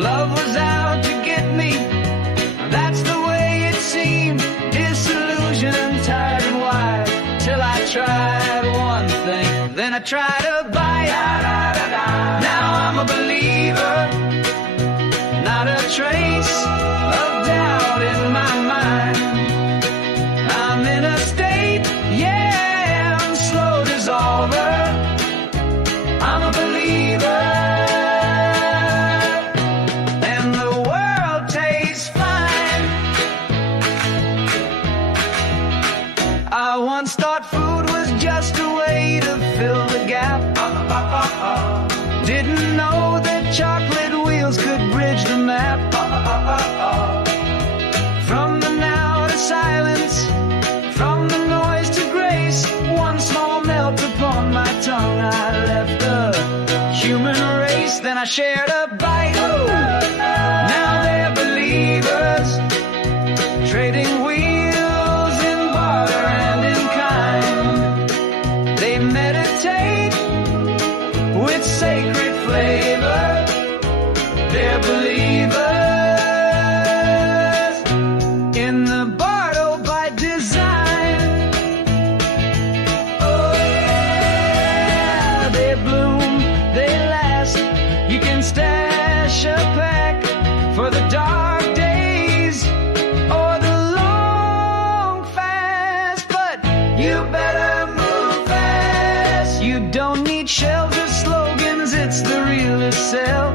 Love was out to get me, that's the way it seemed. Disillusioned, tired and wide, till I tried one thing, then I tried a bite. Now I'm a believer, not a trace of doubt in my mind. I'm in a state, yeah, I'm slow dissolver. I'm a believer, and the world tastes fine. I once thought food was just a way to fill the gap. Didn't know that chocolate wheels could bridge the map. From the now to silence, from the noise to grace, one small melt upon my tongue. I left the human race, then I shared a bite. Now they're believers, trading wheels in barter and in kind. They meditate with sacred flavor. They're believers in the bardo by design. Oh yeah, they bloom, they last. You can stash a pack for the dark days or the long fast, but you better move fast. You don't need shelves or slogans, it's the realest sell.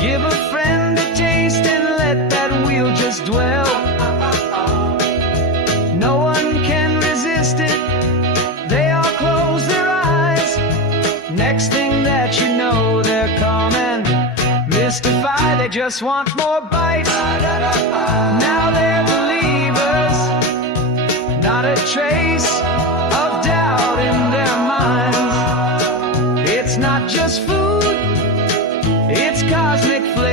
Give a friend a taste and let that wheel just dwell. No one can resist it, they all close their eyes. Next thing that you know, they're calm and mystified. They just want more bites. Now they're believers, not a trace of doubt in their minds. It's not just food, it's cosmic flavor.